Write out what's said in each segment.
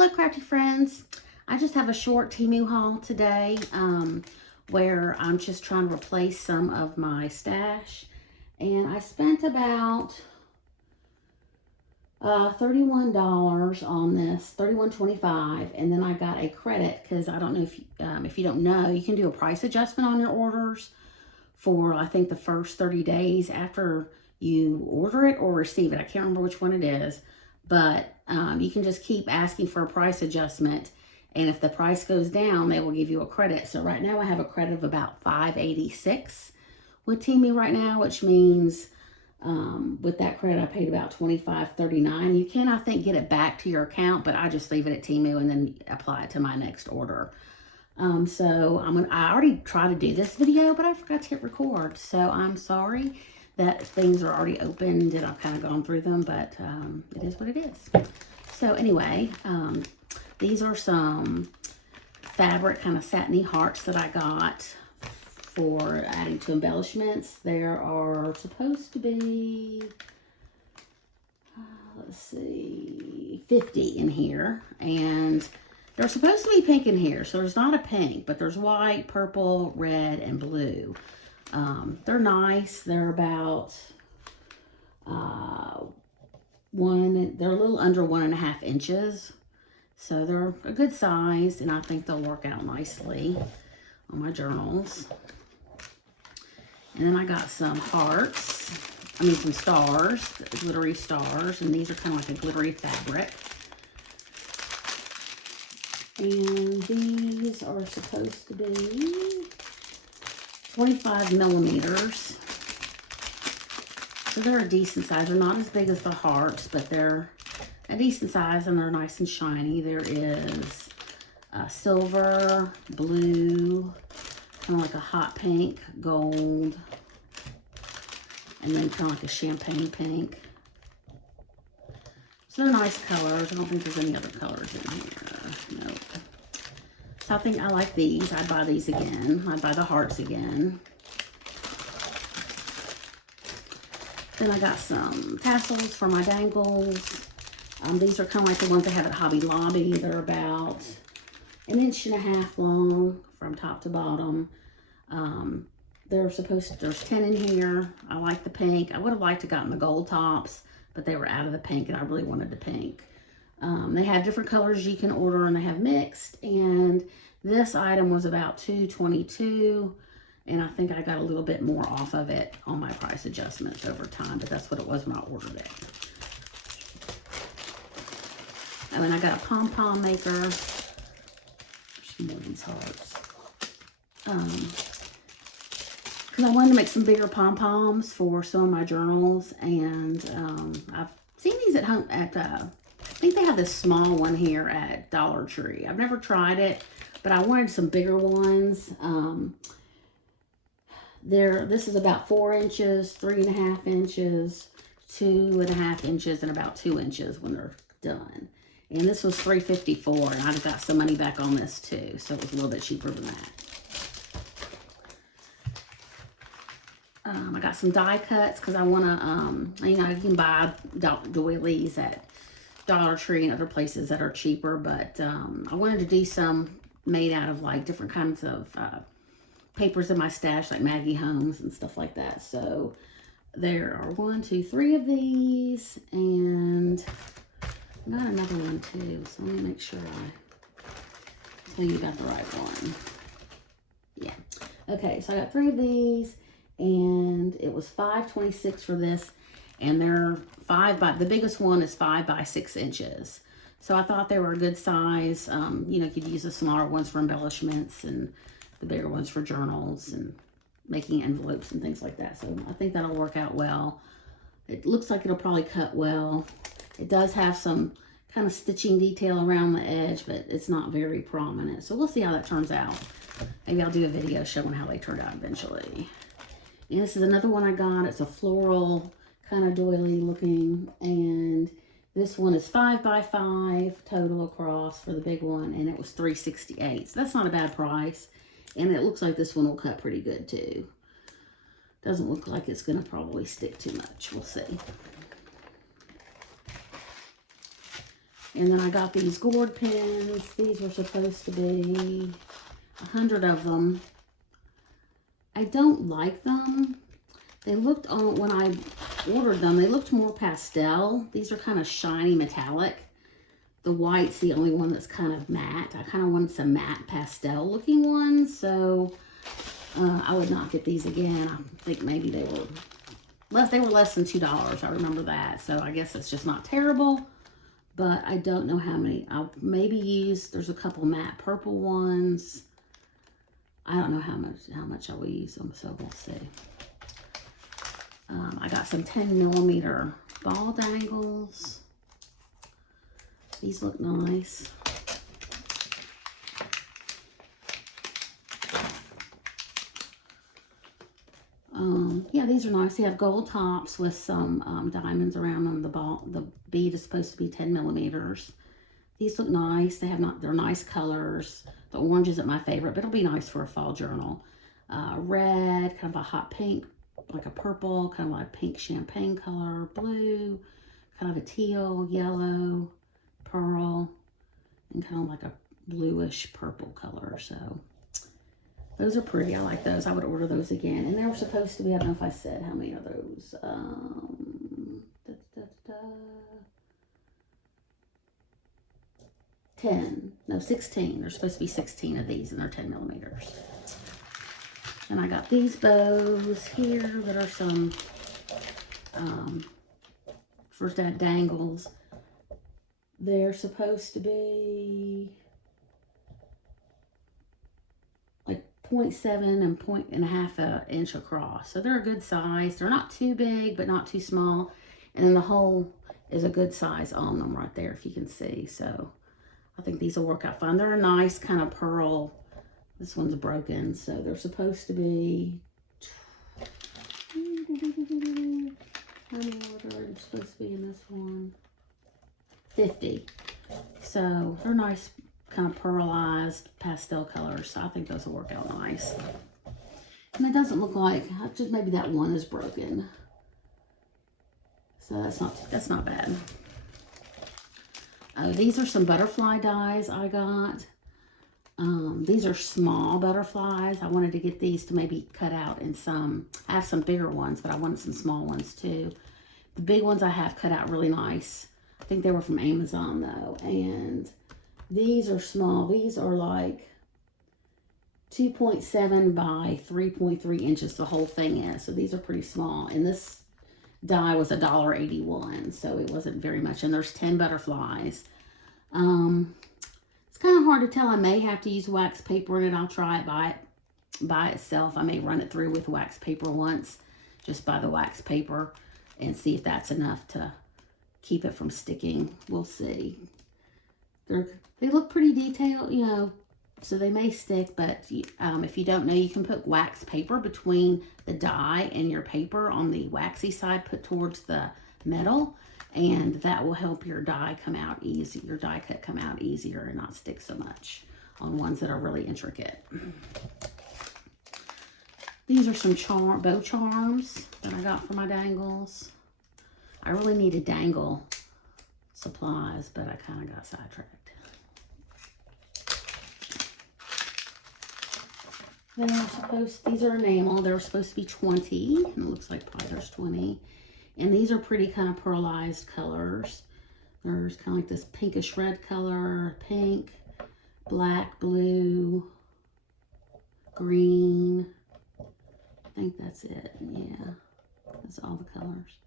Hello crafty friends. I just have a short Temu haul today where I'm just trying to replace some of my stash, and I spent about $31 on this, $31.25, and then I got a credit because I don't know if you don't know, you can do a price adjustment on your orders for I think the first 30 days after you order it or receive it. I can't remember which one it is, but you can just keep asking for a price adjustment, and if the price goes down, they will give you a credit. So right now I have a credit of about $5.86 with Temu right now, which means with that credit I paid about $25.39. You can, I think, get it back to your account, but I just leave it at Temu and then apply it to my next order. So I already tried to do this video, but I forgot to hit record, so I'm sorry that things are already opened and I've kind of gone through them, but it is what it is. So anyway, these are some fabric kind of satiny hearts that I got for adding to embellishments. There are supposed to be, let's see, 50 in here, and they're supposed to be pink in here, so there's not a pink, but there's white, purple, red, and blue. They're nice. They're about they're a little under 1.5 inches. So they're a good size, and I think they'll work out nicely on my journals. And then I got some hearts, some stars, glittery stars, and these are kind of like a glittery fabric. And these are supposed to be 25 millimeters. So they're a decent size. They're not as big as the hearts, but they're a decent size, and they're nice and shiny. There is silver, blue, kind of like a hot pink, gold, and then kind of like a champagne pink. So they're nice colors. I don't think there's any other colors in here. Nope. So I think I like these. I'd buy these again. I'd buy the hearts again. Then I got some tassels for my dangles. These are kind of like the ones they have at Hobby Lobby. They're about 1.5 inches long from top to bottom. There's 10 in here. I like the pink. I would have liked to gotten the gold tops, but they were out of the pink, and I really wanted the pink. They have different colors you can order, and they have mixed. And this item was about $2.22, and I think I got a little bit more off of it on my price adjustments over time, but that's what it was when I ordered it. And then I got a pom-pom maker. There's some more of these hearts. Because I wanted to make some bigger pom-poms for some of my journals, and I've seen these at home at I think they have this small one here at Dollar Tree. I've never tried it, but I wanted some bigger ones. This is about 4 inches, 3.5 inches, 2.5 inches, and about 2 inches when they're done. And this was $3.54, and I got some money back on this too, so it was a little bit cheaper than that. I got some die cuts because I want to, you can buy doilies at Dollar Tree and other places that are cheaper, but I wanted to do some made out of like different kinds of papers in my stash, like Maggie Holmes and stuff like that. So there are 1, 2, 3 of these, and I got another one too, so let me make sure I tell you got the right one. Yeah. Okay, so I got 3 of these, and it was $5.26 for this, and they're the biggest one is 5 by 6 inches. So I thought they were a good size. You could use the smaller ones for embellishments and the bigger ones for journals and making envelopes and things like that. So I think that'll work out well. It looks like it'll probably cut well. It does have some kind of stitching detail around the edge, but it's not very prominent. So we'll see how that turns out. Maybe I'll do a video showing how they turn out eventually. And this is another one I got. It's a floral kind of doily looking, and this one is 5 by 5 total across for the big one, and it was $3.68. So that's not a bad price, and it looks like this one will cut pretty good too. Doesn't look like it's going to probably stick too much. We'll see. And then I got these gourd pins. These were supposed to be 100 of them. I don't like them. They looked on, when I ordered them, they looked more pastel. These are kind of shiny metallic. The white's the only one that's kind of matte. I kind of wanted some matte pastel looking ones, so I would not get these again. I think maybe they were less than $2. I remember that, so I guess it's just not terrible, but I don't know how many. I'll maybe use, there's a couple matte purple ones. I don't know how much I will use them, so we'll see. I got some 10mm ball dangles. These look nice. Yeah, these are nice. They have gold tops with some diamonds around them. The bead is supposed to be 10mm. These look nice. They're nice colors. The orange isn't my favorite, but it'll be nice for a fall journal. Red, kind of a hot pink, like a purple, kind of like pink champagne color, blue, kind of a teal, yellow, pearl, and kind of like a bluish purple color. So those are pretty. I like those. I would order those again. And they were supposed to be, I don't know if I said how many of those. 16. There's supposed to be 16 of these, and they're 10mm. And I got these bows here that are some for that dangles. They're supposed to be like 0.7 and 1.5 inch across. So they're a good size. They're not too big, but not too small. And then the hole is a good size on them right there, if you can see. So I think these will work out fine. They're a nice kind of pearl. This one's broken, so they're supposed to be, how many are there supposed to be in this one? 50. So they're nice kind of pearlized pastel colors. So I think those will work out nice. And it doesn't look like, just maybe that one is broken. So that's not bad. These are some butterfly dies I got. These are small butterflies. I wanted to get these to maybe cut out in some. I have some bigger ones, but I wanted some small ones too. The big ones I have cut out really nice. I think they were from Amazon though. And these are small. These are like 2.7 by 3.3 inches. The whole thing is. So these are pretty small. And this die was $1.81. So it wasn't very much. And there's 10 butterflies. It's kind of hard to tell. I may have to use wax paper in it. I'll try it by itself. I may run it through with wax paper once, just by the wax paper, and see if that's enough to keep it from sticking. We'll see. They look pretty detailed, you know, so they may stick, but if you don't know, you can put wax paper between the die and your paper on the waxy side, put towards the metal, and that will help your die come out easy, your die cut come out easier and not stick so much on ones that are really intricate. These are some bow charms that I got for my dangles. I really needed dangle supplies, but I kind of got sidetracked. These are enamel. They're supposed to be 20, and it looks like probably there's 20. And these are pretty kind of pearlized colors. There's kind of like this pinkish red color, pink, black, blue, green. I think that's it. Yeah, that's all the colors.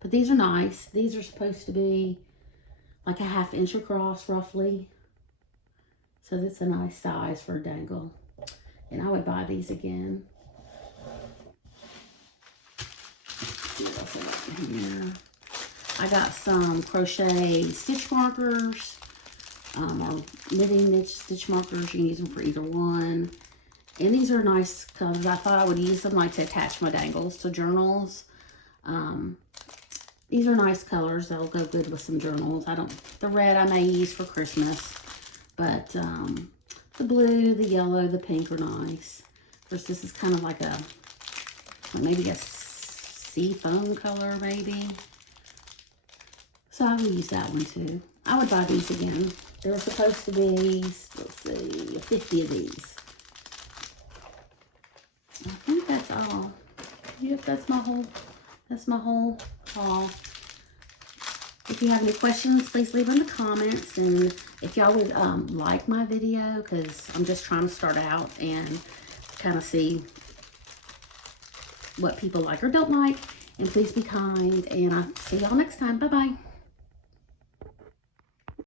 But these are nice. These are supposed to be like a 1/2 inch across, roughly. So that's a nice size for a dangle. And I would buy these again. Here. I got some crochet stitch markers, or knitting stitch markers. You can use them for either one. And these are nice colors. I thought I would use them like to attach my dangles to journals. These are nice colors. They'll go good with some journals. The red I may use for Christmas, but the blue, the yellow, the pink are nice. Of course, this is kind of like maybe a sea foam color, maybe. So I will use that one too. I would buy these again. There were supposed to be, let's see, 50 of these. I think that's all. Yep, that's my whole haul. If you have any questions, please leave them in the comments. And if y'all would like my video, because I'm just trying to start out and kind of see what people like or don't like. And please be kind. And I'll see y'all next time. Bye-bye.